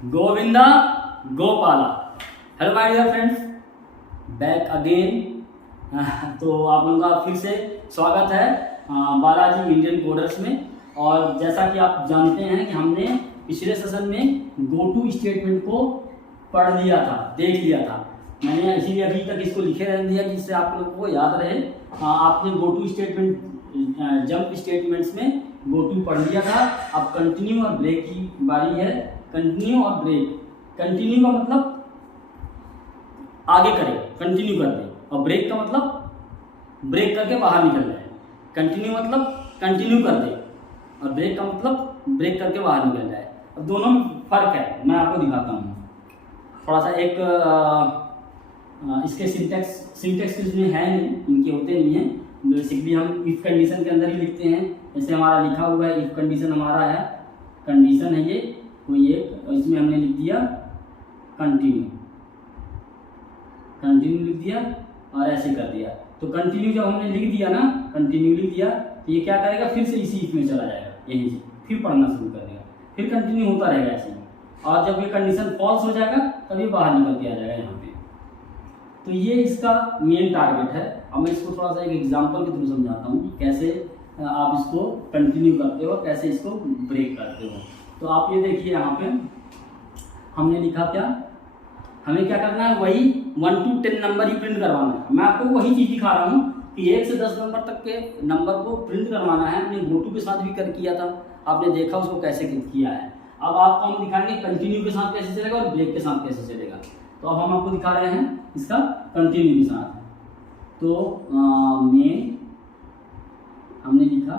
Govinda Gopala. Hello my dear friends, back again. तो आप लोगों का फिर से स्वागत है बालाजी इंडियन कोडर्स में। और जैसा कि आप जानते हैं कि हमने पिछले सेशन में गो टू स्टेटमेंट को पढ़ लिया था, देख लिया था। मैंने इसीलिए अभी तक इसको लिखे रहने दिया जिससे आप लोगों को याद रहे। आपने go to statement, jump statements में गो टू पढ़ लिया था। अब कंटिन्यू और ब्रेक की बारी है। कंटिन्यू और ब्रेक। कंटिन्यू का मतलब आगे करे, कंटिन्यू कर दे, और ब्रेक का मतलब ब्रेक करके बाहर निकल जाए। कंटिन्यू मतलब कंटिन्यू कर दे, और ब्रेक का मतलब ब्रेक करके बाहर निकल जाए। अब दोनों में फर्क है, मैं आपको दिखाता हूँ थोड़ा सा। एक इसके सिंटेक्स इसमें है नहीं, इनके होते नहीं हैं। बेसिकली हम इफ कंडीशन के अंदर ही लिखते हैं। जैसे हमारा लिखा हुआ है इफ कंडीशन, हमारा है कंडीशन है ये कोई एक, और इसमें हमने लिख दिया कंटिन्यू। कंटिन्यू लिख दिया और ऐसे कर दिया। तो कंटिन्यू जब हमने लिख दिया ना, कंटिन्यू लिख दिया, तो ये क्या करेगा, फिर से इसी इफ में चला जाएगा, यहीं से फिर पढ़ना शुरू कर देगा, फिर कंटिन्यू होता रहेगा ऐसे ही। और जब ये कंडीशन फॉल्स हो जाएगा तभी बाहर निकल के आ जाएगा यहाँ पे। तो ये इसका मेन टारगेट है। अब मैं इसको थोड़ा सा एक एग्जांपल के थ्रू समझाता हूँ कि कैसे आप इसको कंटिन्यू करते हो, कैसे इसको ब्रेक करते हो। तो आप ये देखिए, यहाँ पे हमने लिखा क्या, हमें क्या करना है, वही 1 to 10 नंबर ही प्रिंट करवाना है। मैं आपको वही चीज़ दिखा रहा हूँ कि 1 से 10 नंबर तक के नंबर को प्रिंट करवाना है। हमने गो टू के साथ भी कर किया था, आपने देखा उसको कैसे किया है। अब आपको हम दिखाएंगे कंटिन्यू के साथ कैसे चलेगा और ब्रेक के साथ कैसे चलेगा। तो अब हम आपको दिखा रहे हैं इसका कंटिन्यू के साथ। तो में हमने लिखा,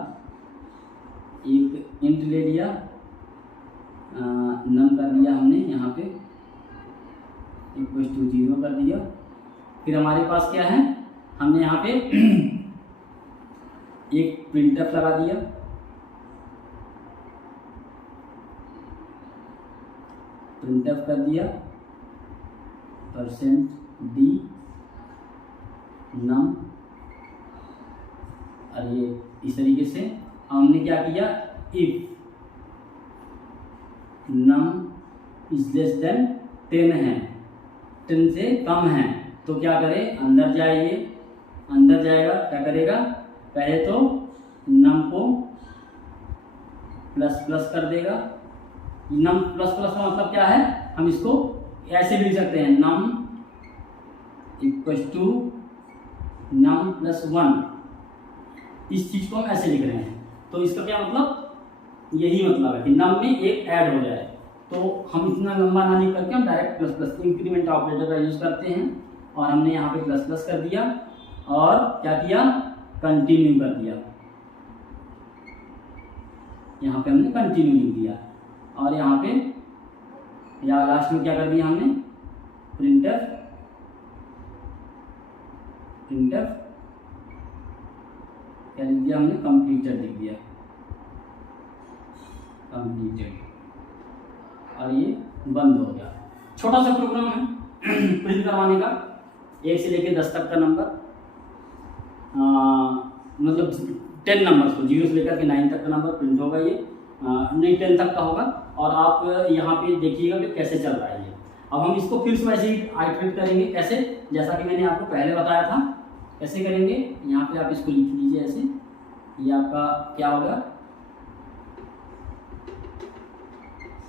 एक इंट ले लिया, नम कर दिया हमने यहाँ पे, इक्वल टू 0 कर दिया। फिर हमारे पास क्या है, हमने यहाँ पे एक प्रिंटफ लगा दिया। प्रिंटफ कर दिया %d नम, और ये इस तरीके से हमने क्या किया, if num is less than 10 है, 10 से कम है, तो क्या करे, अंदर जाइए, अंदर जाएगा, क्या करेगा, पहले तो नम को प्लस प्लस कर देगा। नम प्लस प्लस का मतलब क्या है, हम इसको ऐसे भी लिख सकते हैं, num equal to num plus 1। इस चीज को हम ऐसे लिख रहे हैं। तो इसका क्या मतलब, यही मतलब है कि नम में एक ऐड हो जाए। तो हम इतना लंबा ना लिख करके हम direct plus plus increment operator का यूज करते हैं। और हमने यहाँ पे प्लस प्लस कर दिया और क्या किया, कंटिन्यू कर दिया। यहाँ पे हमने कंटिन्यू लिख दिया, और यहाँ पे या लास्ट में क्या कर दिया हमने, प्रिंटफ क्या लिख दिया हमने, कंप्लीटेड लिख दिया, कंप्लीटेड, और ये बंद हो गया। छोटा सा प्रोग्राम है प्रिंट करवाने का, 1 से लेके 10 तक का नंबर, मतलब 10 नंबर को 0 से लेकर के 9 तक का नंबर प्रिंट होगा। ये नहीं 10 तक का होगा। और आप यहाँ पे देखिएगा कि कैसे चल रहा है ये। अब हम इसको फिर से वैसे ही आइटरेट करेंगे, कैसे, जैसा कि मैंने आपको पहले बताया था। कैसे करेंगे, यहाँ पे आप इसको लिख लीजिए ऐसे। ये आपका क्या होगा,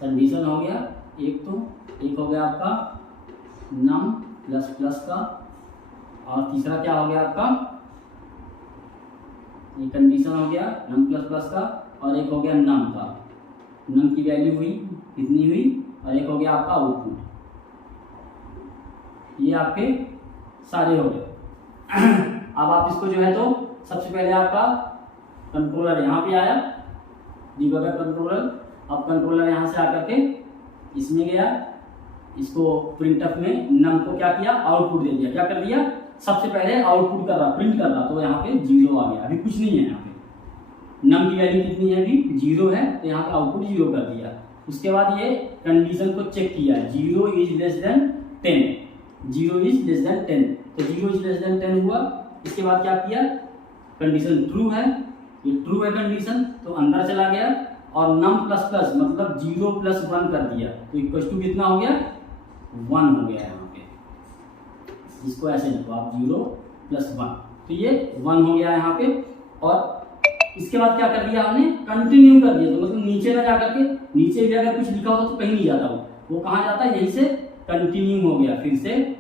कंडीशन हो गया एक, तो एक हो गया आपका नम प्लस प्लस का, और तीसरा क्या हो गया आपका, ये कंडीशन हो गया नम प्लस प्लस का, और एक हो गया नम का, नम की वैल्यू हुई कितनी हुई, और एक हो गया आपका आउटपुट। ये आपके सारे हो गए। अब आप इसको जो है, तो सबसे पहले आपका कंट्रोलर यहाँ पे आया, डिबगर कंट्रोलर। अब कंट्रोलर यहाँ से आकर के इसमें गया, इसको प्रिंटफ में नम को क्या किया, आउटपुट दे दिया। क्या कर दिया, सबसे पहले आउटपुट कर रहा, प्रिंट कर रहा, तो यहाँ पे 0 आ गया। अभी कुछ नहीं है, यहाँ पे नम की वैल्यू कितनी है, अभी 0 है, तो यहाँ पे आउटपुट 0 कर दिया। उसके बाद ये कंडीशन को चेक किया, 0 is less than 10, 0 is less than 10, तो 0 इज लेस देन 10 हुआ। इसके बाद क्या किया, कंडीशन ट्रू है, ये ट्रू है कंडीशन, तो अंदर चला गया, और नम प्लस प्लस मतलब 0 + 1 कर दिया तो इक्वल टू कितना हो गया 1 हो गया यहाँ पे। इसको ऐसे लिखो आप 0 + 1 तो ये 1 हो गया यहाँ पे। और इसके बाद क्या कर दिया हमने कंटिन्यू कर दिया तो मतलब नीचे ना जाकर के, नीचे भी अगर कुछ लिखा हो तो कहीं नहीं जाता वो कहाँ जाता है, यहीं से कंटिन्यू हो गया, फिर से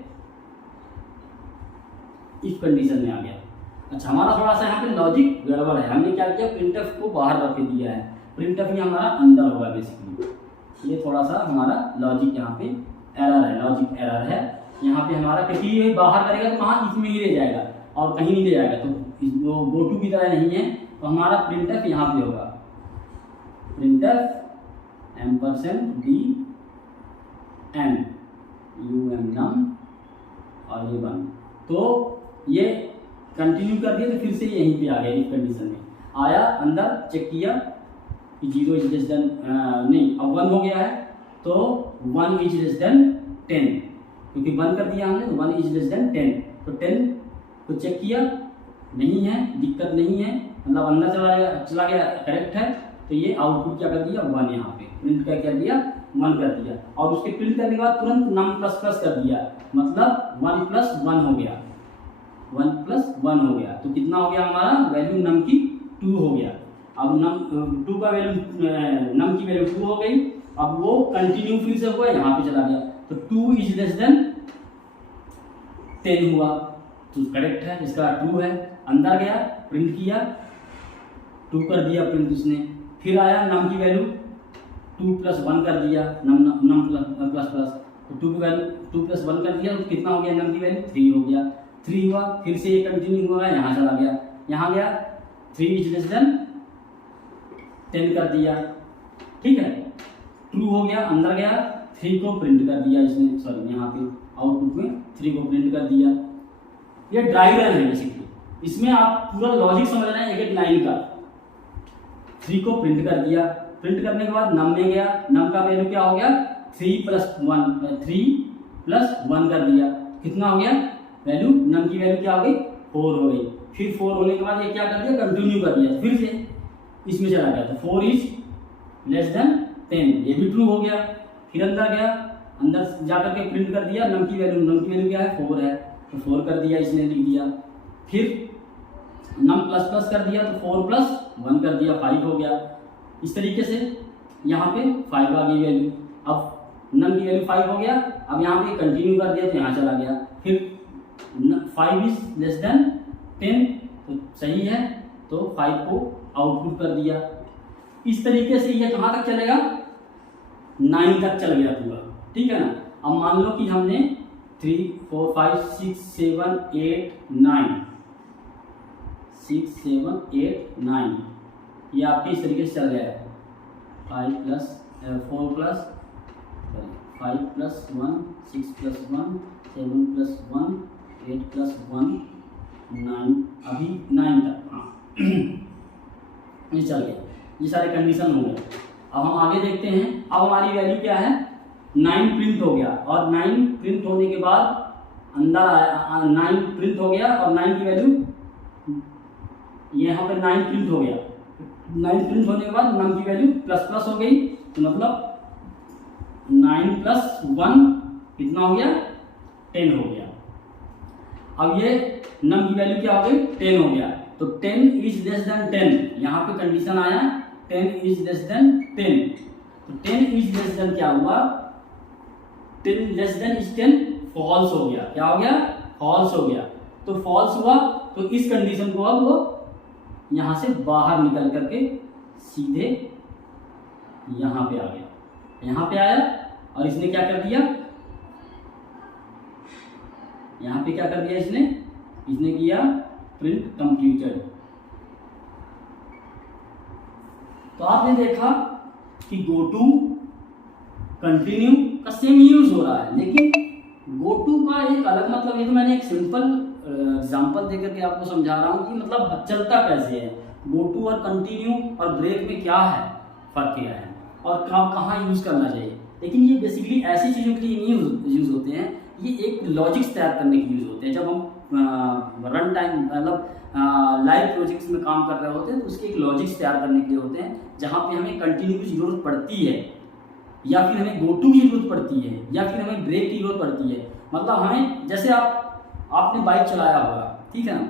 इफ कंडीशन में आ गया। अच्छा हमारा थोड़ा सा यहाँ पे लॉजिक गड़बड़ है, हमने क्या किया प्रिंटफ को बाहर रख दिया है, प्रिंटफ में हमारा अंदर होगा बेसिकली। ये थोड़ा सा हमारा लॉजिक यहाँ पे एरर है, लॉजिक एरर है यहाँ पे हमारा, क्योंकि ये बाहर करेगा तो कहाँ इसमें ही ले जाएगा और कहीं नहीं ले जाएगा, तो गो टू की तरह नहीं है। तो हमारा प्रिंटफ यहाँ पे होगा प्रिंटफ $d n num और ये 1। तो ये कंटिन्यू कर दिया तो फिर से यहीं पे आ गया, इस कंडीशन में आया, अंदर चेक किया कि 0 इज लेस देन नहीं अब 1 हो गया है तो 1 इज लेस देन 10, क्योंकि 1 कर दिया हमने तो 1 इज लेस देन 10। तो 10 को चेक किया, नहीं है, दिक्कत नहीं है, मतलब अंदर चला गया करेक्ट है। तो ये आउटपुट क्या कर दिया 1, यहाँ पे प्रिंट क्या कर दिया 1 कर दिया। और उसके प्रिंट करने के बाद तुरंत नम प्लस प्लस कर दिया, मतलब 1 + 1 हो गया, 1 + 1 हो गया। तो कितना हो गया हमारा वैल्यू नम की 2 हो गया। अब नम 2 का वैल्यू नम की वैल्यू 2 हो गई। अब वो कंटिन्यू फिर से हुआ, यहाँ पे चला गया तो 2 इज लेस देन 10 हुआ, तो करेक्ट है, इसका ट्रू है। अंदर गया प्रिंट किया, 2 कर दिया प्रिंट उसने, फिर आया नम की वैल्यू 2 + 1 कर दिया, नम प्लस प्लस तो 2 की वैल्यू 2 + 1 कर दिया तो कितना हो गया नम की वैल्यू 3 हो गया, 3 हुआ। फिर से ये कंटिन्यू हुआ, यहाँ चला गया, यहाँ गया 3 इज लेस देन 10 कर दिया, ठीक है, ट्रू हो गया। अंदर गया 3 को प्रिंट कर दिया इसने, सॉरी यहाँ पे आउटपुट में 3 को प्रिंट कर दिया। ये ड्राई रन है बेसिकली, इसमें आप पूरा लॉजिक समझ रहे हैं एक एक लाइन का। 3 को प्रिंट कर दिया, प्रिंट करने के बाद नम में गया, नम का वैल्यू क्या हो गया 3 + 1 कर दिया, कितना हो गया वैल्यू, नम की वैल्यू क्या हो गई 4 हो गई। फिर 4 होने के बाद ये क्या कर दिया कंटिन्यू कर दिया, फिर से इसमें चला गया तो 4 इज लेस देन 10, ये भी ट्रू हो गया। फिर अंदर गया, अंदर जाकर के प्रिंट कर दिया, नम की वैल्यू क्या है 4 है तो 4 कर दिया, इसने लिख दिया। फिर नम प्लस प्लस कर दिया तो 4 + 1 कर दिया, 5 हो गया। इस तरीके से यहाँ पे 5 आ गई वैल्यू। अब नम की वैल्यू 5 हो गया, अब यहाँ पे कंटिन्यू कर दिया तो यहाँ चला गया। फिर 5 इज लेस देन 10 तो सही है, तो 5 को आउटपुट कर दिया। इस तरीके से ये कहाँ तक चलेगा 9 तक चल गया पूरा, ठीक है ना। अब मान लो कि हमने 3 4 5 6 7 8 9 6 7 8 9 ये आपके इस तरीके से चल गया है। 5 + 4 + 5 + 1 6 + 1 7 + 1 8 + 1 9, अभी 9 तक हाँ ये चल गया, ये सारे कंडीशन हो गए। अब हम आगे देखते हैं। अब हमारी वैल्यू क्या है 9 प्रिंट हो गया, और 9 प्रिंट होने के बाद अंदर आया 9 प्रिंट हो गया और 9 की वैल्यू यहाँ पे 9 प्रिंट हो गया। 9 प्रिंट होने के बाद नम की वैल्यू प्लस प्लस हो गई, तो मतलब 9 + 1 कितना हो गया 10 हो गया। अब ये नम की वैल्यू क्या हो गई 10 हो गया, तो 10 इज लेस देन 10, यहाँ पे कंडीशन आया 10 इज लेस देन 10, तो 10 इज लेस देन क्या हुआ 10 लेस देन इज 10 फॉल्स हो गया। क्या हो गया फॉल्स हो गया, तो फॉल्स हुआ तो इस कंडीशन को अब वो यहाँ से बाहर निकल करके सीधे यहाँ पे आ गया, यहाँ पे आया और इसने क्या कर दिया यहाँ पे क्या कर दिया इसने किया प्रिंट कंप्लीटेड। तो आपने देखा कि गो टू कंटिन्यू का सेम यूज हो रहा है, लेकिन गो टू का एक अलग मतलब, ये तो मैंने एक सिंपल एग्जांपल देकर के आपको समझा रहा हूँ कि मतलब चलता कैसे है। गो टू और कंटिन्यू और ब्रेक में क्या है फर्क क्या है और कहाँ यूज करना चाहिए, लेकिन ये बेसिकली ऐसी चीज़ों के लिए नहीं यूज होते हैं। ये एक लॉजिक्स तैयार करने के यूज़ होते हैं। जब हम रन टाइम मतलब लाइव प्रोजेक्ट्स में काम कर रहे होते हैं तो उसके एक लॉजिक्स तैयार करने के लिए होते हैं, जहाँ पे हमें कंटिन्यू की ज़रूरत पड़ती है, या फिर हमें गो टू की ज़रूरत पड़ती है, या फिर हमें ब्रेक की ज़रूरत पड़ती है। मतलब हमें, जैसे आपने बाइक चलाया होगा, ठीक है ना,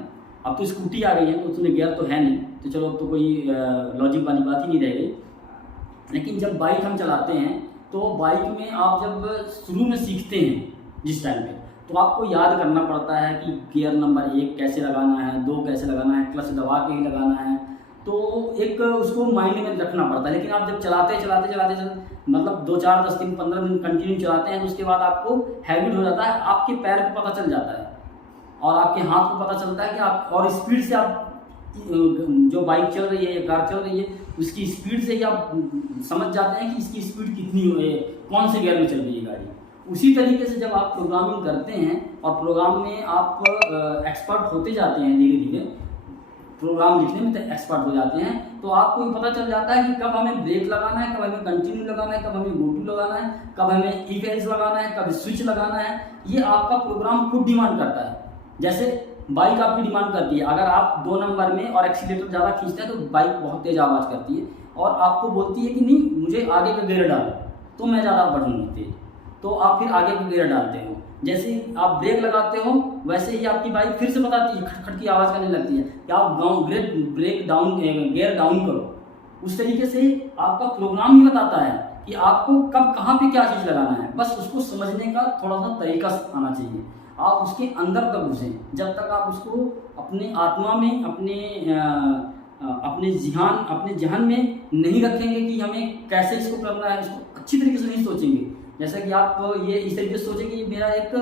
अब तो स्कूटी आ गई है तो उसमें गियर तो है नहीं, तो चलो अब तो कोई लॉजिक वाली बात ही नहीं रह गई। लेकिन जब बाइक हम चलाते हैं तो बाइक में आप जब शुरू में सीखते हैं जिस टाइम पे, तो आपको याद करना पड़ता है कि गियर नंबर 1 कैसे लगाना है, 2 कैसे लगाना है, क्लच दबा के ही लगाना है, तो एक उसको माइंड में रखना पड़ता है। लेकिन आप जब चलाते मतलब 2-4 10 दिन 15 दिन कंटिन्यू चलाते हैं तो उसके बाद आपको हैबिट हो जाता है, आपके पैर को पता चल जाता है और आपके हाथ को पता चलता है कि आप, और स्पीड से आप जो बाइक चल रही है या कार चल रही है उसकी स्पीड से ही आप समझ जाते हैं कि इसकी स्पीड कितनी है, कौन से गियर में चल रही है गाड़ी। उसी तरीके से जब आप प्रोग्रामिंग करते हैं और प्रोग्राम में आप एक्सपर्ट होते जाते हैं, धीरे धीरे प्रोग्राम लिखने में एक्सपर्ट हो जाते हैं, तो आपको ये पता चल जाता है कि कब हमें ब्रेक लगाना है, कब हमें कंटिन्यू लगाना है, कब हमें गो टू लगाना है, कब हमें इफ एल्स लगाना है, कब स्विच लगाना है। ये आपका प्रोग्राम खुद डिमांड करता है। जैसे बाइक आपकी डिमांड करती है, अगर आप 2 नंबर में और एक्सीलेटर ज़्यादा खींचते हैं तो बाइक बहुत तेज़ आवाज़ करती है और आपको बोलती है कि नहीं मुझे आगे का गियर डालो, तो मैं ज़्यादा बढ़ूँगा तेज, तो आप फिर आगे का गियर डालते हो। जैसे ही आप ब्रेक लगाते हो वैसे ही आपकी बाइक फिर से बताती है, खटखट की आवाज़ करने लगती है कि आप ब्रेक डाउन, गियर डाउन करो। उस तरीके से आपका प्रोग्राम ही बताता है कि आपको कब कहाँ पे क्या चीज़ लगाना है, बस उसको समझने का थोड़ा सा तरीका आना चाहिए। आप उसके अंदर तक घुसें, जब तक आप उसको अपने आत्मा में, अपने जहन में नहीं रखेंगे कि हमें कैसे इसको करना है, उसको अच्छी तरीके से नहीं सोचेंगे। जैसा कि आप ये इस तरीके से सोचें कि मेरा एक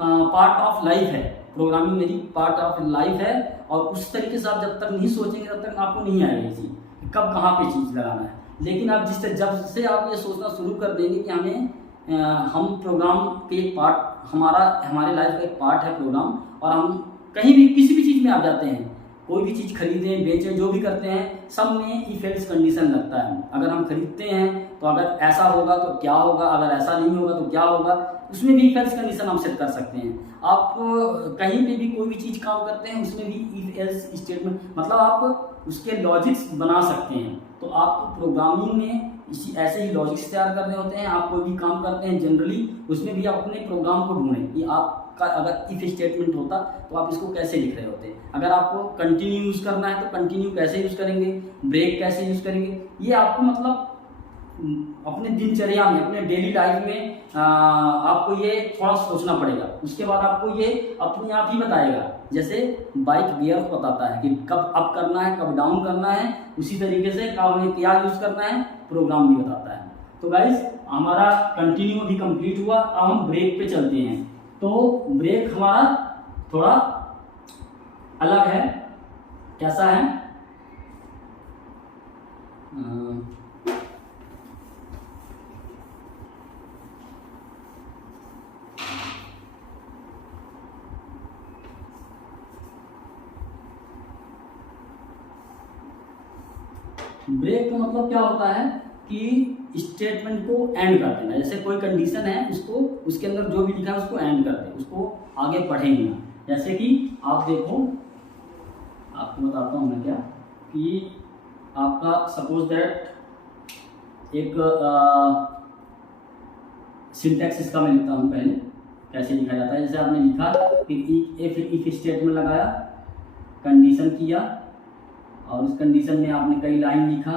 पार्ट ऑफ लाइफ है, प्रोग्रामिंग मेरी पार्ट ऑफ लाइफ है, और उस तरीके से आप जब तक नहीं सोचेंगे तब तक आपको नहीं आएगी चीज़ कब कहाँ पे चीज़ लगाना है। लेकिन आप जब से आप ये सोचना शुरू कर देंगे कि हम प्रोग्राम के एक पार्ट, हमारे लाइफ का एक पार्ट है प्रोग्राम, और हम कहीं भी किसी भी चीज़ में आ जाते हैं, कोई भी चीज़ खरीदें बेचें जो भी करते हैं सब में इफ एल्स कंडीशन लगता है। अगर हम खरीदते हैं तो अगर ऐसा होगा तो क्या होगा, अगर ऐसा नहीं होगा तो क्या होगा, उसमें भी इफ एल्स कंडीशन हम सेट कर सकते हैं। आप कहीं पे भी कोई भी चीज़ काम करते हैं उसमें भी इफ एल्स स्टेटमेंट, मतलब आप उसके लॉजिक्स बना सकते हैं। तो आपको प्रोग्रामिंग में ऐसे ही लॉजिक्स तैयार करने होते हैं। आप कोई भी काम करते हैं जनरली उसमें भी आप अपने प्रोग्राम को ढूंढें कि आपका अगर इफ स्टेटमेंट होता तो आप इसको कैसे लिख रहे होते। अगर आपको कंटिन्यू यूज़ करना है तो कंटिन्यू कैसे यूज़ करेंगे, ब्रेक कैसे यूज़ करेंगे, ये आपको मतलब अपने दिनचर्या में, अपने डेली लाइफ में आपको ये थोड़ा सोचना पड़ेगा। उसके बाद आपको ये अपने आप ही बताएगा, जैसे बाइक गियर को बताता है कि कब अप करना है, कब डाउन करना है, उसी तरीके से कब हमें क्या यूज़ करना है प्रोग्राम भी बताता है। तो गाइस हमारा कंटिन्यू भी कंप्लीट हुआ। अब हम ब्रेक पे चलते हैं। तो ब्रेक हमारा थोड़ा अलग है। कैसा है? ब्रेक का मतलब क्या होता है कि स्टेटमेंट को एंड कर देना। जैसे कोई कंडीशन है उसको, उसके अंदर जो भी लिखा है उसको एंड कर दे, उसको आगे पढ़ेंगे ना। जैसे कि आप देखो, आपको बताता हूँ मैं क्या, कि आपका सपोज दैट एक सिंटैक्स इसका मैं लिखता हूँ पहले, कैसे लिखा जाता है। जैसे आपने लिखा कि इफ स्टेटमेंट लगाया, कंडीशन किया, और उस कंडीशन में आपने कई लाइन लिखा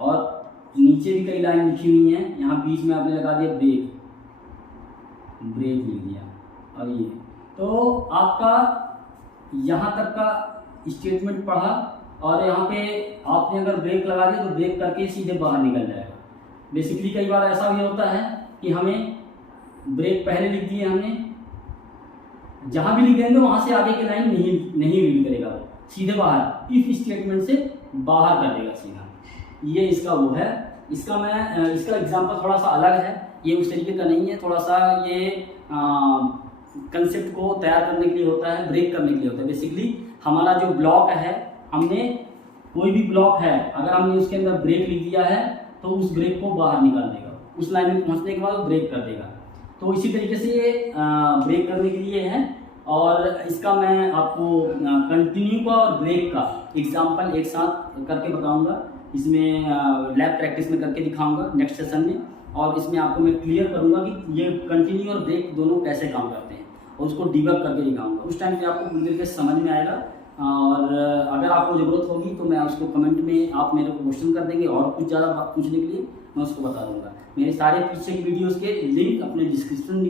और नीचे भी कई लाइन लिखी हुई हैं। यहाँ बीच में आपने लगा दिया ब्रेक लिख दिया। और ये तो आपका यहाँ तक का स्टेटमेंट पढ़ा, और यहाँ पे आपने अगर ब्रेक लगा दिया तो ब्रेक करके सीधे बाहर निकल जाएगा। बेसिकली कई बार ऐसा भी होता है कि हमें ब्रेक पहले लिख दिए हमने, जहाँ भी लिख देंगे वहाँ से आगे की लाइन नहीं रीड करेगा, सीधे बाहर इफ स्टेटमेंट से बाहर कर देगा सीधा। ये इसका वो है। इसका एग्जांपल थोड़ा सा अलग है, ये उस तरीके का नहीं है। थोड़ा सा ये कंसेप्ट को तैयार करने के लिए होता है, ब्रेक करने के लिए होता है। बेसिकली हमारा जो ब्लॉक है, हमने कोई भी ब्लॉक है अगर हमने उसके अंदर ब्रेक लिख दिया है तो उस ब्रेक को बाहर निकाल देगा, उस लाइन में पहुँचने के बाद वो ब्रेक कर देगा। तो इसी तरीके से ये ब्रेक करने के लिए है। और इसका मैं आपको कंटिन्यू का और ब्रेक का एग्जाम्पल एक साथ करके बताऊंगा। इसमें लैब प्रैक्टिस में करके दिखाऊंगा नेक्स्ट सेशन में, और इसमें आपको मैं क्लियर करूंगा कि ये कंटिन्यू और ब्रेक दोनों कैसे काम करते हैं, और उसको डिबग करके दिखाऊंगा। उस टाइम पे आपको पूरी तरीके से समझ में आएगा। और अगर आपको ज़रूरत होगी तो मैं उसको कमेंट में आप मेरे को क्वेश्चन कर देंगे, और कुछ ज़्यादा पूछने के लिए मैं उसको बता दूंगा। मेरे सारे पीछे की वीडियोस के लिंक अपने डिस्क्रिप्शन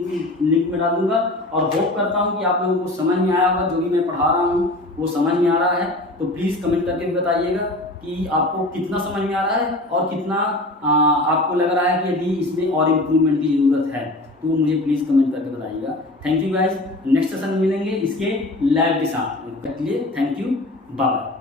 लिंक में डाल दूंगा। और होप करता हूँ कि आप लोगों को समझ में आया होगा, जो भी मैं पढ़ा रहा हूँ वो समझ में आ रहा है। तो प्लीज़ कमेंट करके भी बताइएगा कि आपको कितना समझ में आ रहा है, और कितना आपको लग रहा है कि अभी इसमें और इम्प्रूवमेंट की ज़रूरत है। तो मुझे प्लीज़ कमेंट करके बताइएगा। Thank you guys, next session में मिलेंगे इसके लैब के साथ। Thank you, bye.